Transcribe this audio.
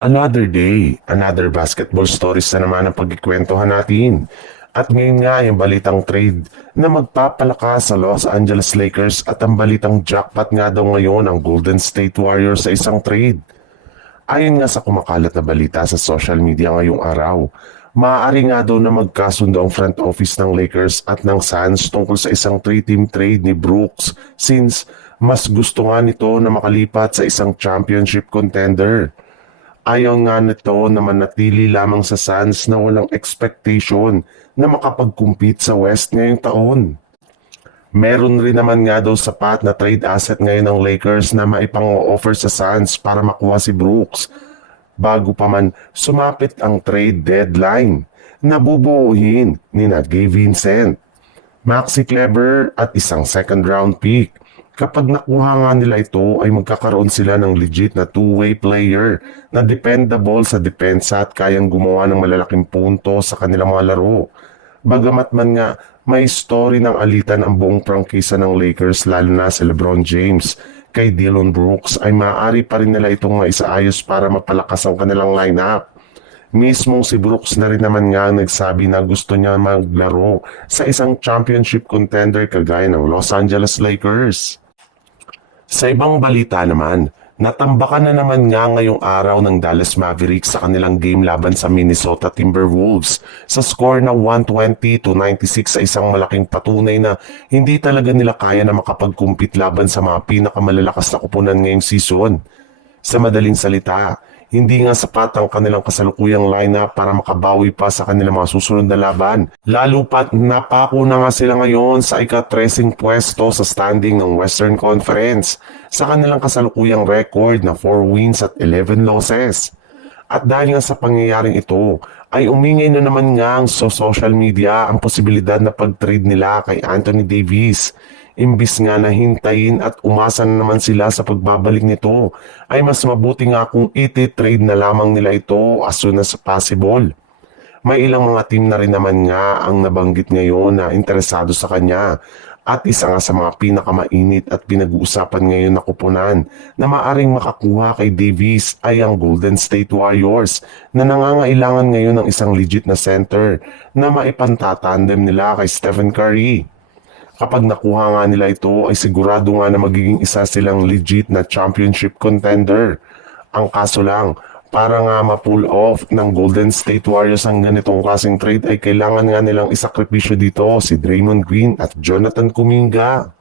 Another day, another basketball stories na naman ang pagkikwentuhan natin. At ngayon nga yung balitang trade na magpapalakas sa Los Angeles Lakers at ang balitang jackpot nga daw ngayon ang Golden State Warriors sa isang trade. Ayon nga sa kumakalat na balita sa social media ngayong araw, maaari nga daw na magkasundo ang front office ng Lakers at ng Suns tungkol sa isang 3-team trade ni Brooks since mas gusto nga nito na makalipat sa isang championship contender. Ayaw nga nito na manatili lamang sa Suns na walang expectation na makapag-compete sa West ngayong taon. Meron rin naman nga daw sapat na trade asset ngayon ng Lakers na maipang-offer sa Suns para makuha si Brooks. Bago pa man sumapit ang trade deadline, nabubuuhin ni Gabe Vincent, Maxi Kleber at isang second round pick. Kapag nakuha nga nila ito ay magkakaroon sila ng legit na two-way player na dependable sa depensa at kayang gumawa ng malalaking punto sa kanilang mga laro. Bagamat man nga may story ng alitan ang buong prangkisa ng Lakers lalo na si LeBron James kay Dillon Brooks ay maaari pa rin nila itong maisaayos para mapalakas ang kanilang lineup. Mismong si Brooks na rin naman nga nagsabi na gusto niya maglaro sa isang championship contender kagaya ng Los Angeles Lakers. Sa ibang balita naman, natambakan na naman nga ngayong araw ng Dallas Mavericks sa kanilang game laban sa Minnesota Timberwolves sa score na 120-96 sa isang malaking patunay na hindi talaga nila kaya na makapag-compete laban sa mga pinakamalalakas na kupunan ngayong season. Sa madaling salita, hindi nga sapat ang kanilang kasalukuyang lineup para makabawi pa sa kanilang mga susunod na laban. Lalo pat napako na nga sila ngayon sa ika-13 pwesto sa standing ng Western Conference sa kanilang kasalukuyang record na 4 wins at 11 losses. At dahil nga sa pangyayaring ito, ay umingay na naman nga sa social media ang posibilidad na pag-trade nila kay Anthony Davis. Imbis nga na hintayin at umasa na naman sila sa pagbabalik nito, ay mas mabuti nga kung iti-trade na lamang nila ito as soon as possible. May ilang mga team na rin naman nga ang nabanggit ngayon na interesado sa kanya at isa nga sa mga pinakamainit at pinag-uusapan ngayon na kupunan na maaring makakuha kay Davis ay ang Golden State Warriors na nangangailangan ngayon ng isang legit na center na maipantatandem nila kay Stephen Curry. Kapag nakuha nga nila ito ay sigurado nga na magiging isa silang legit na championship contender. Ang kaso lang, para nga ma-pull off ng Golden State Warriors ang ganitong klaseng trade ay kailangan nga nilang isakripisyo dito si Draymond Green at Jonathan Kuminga.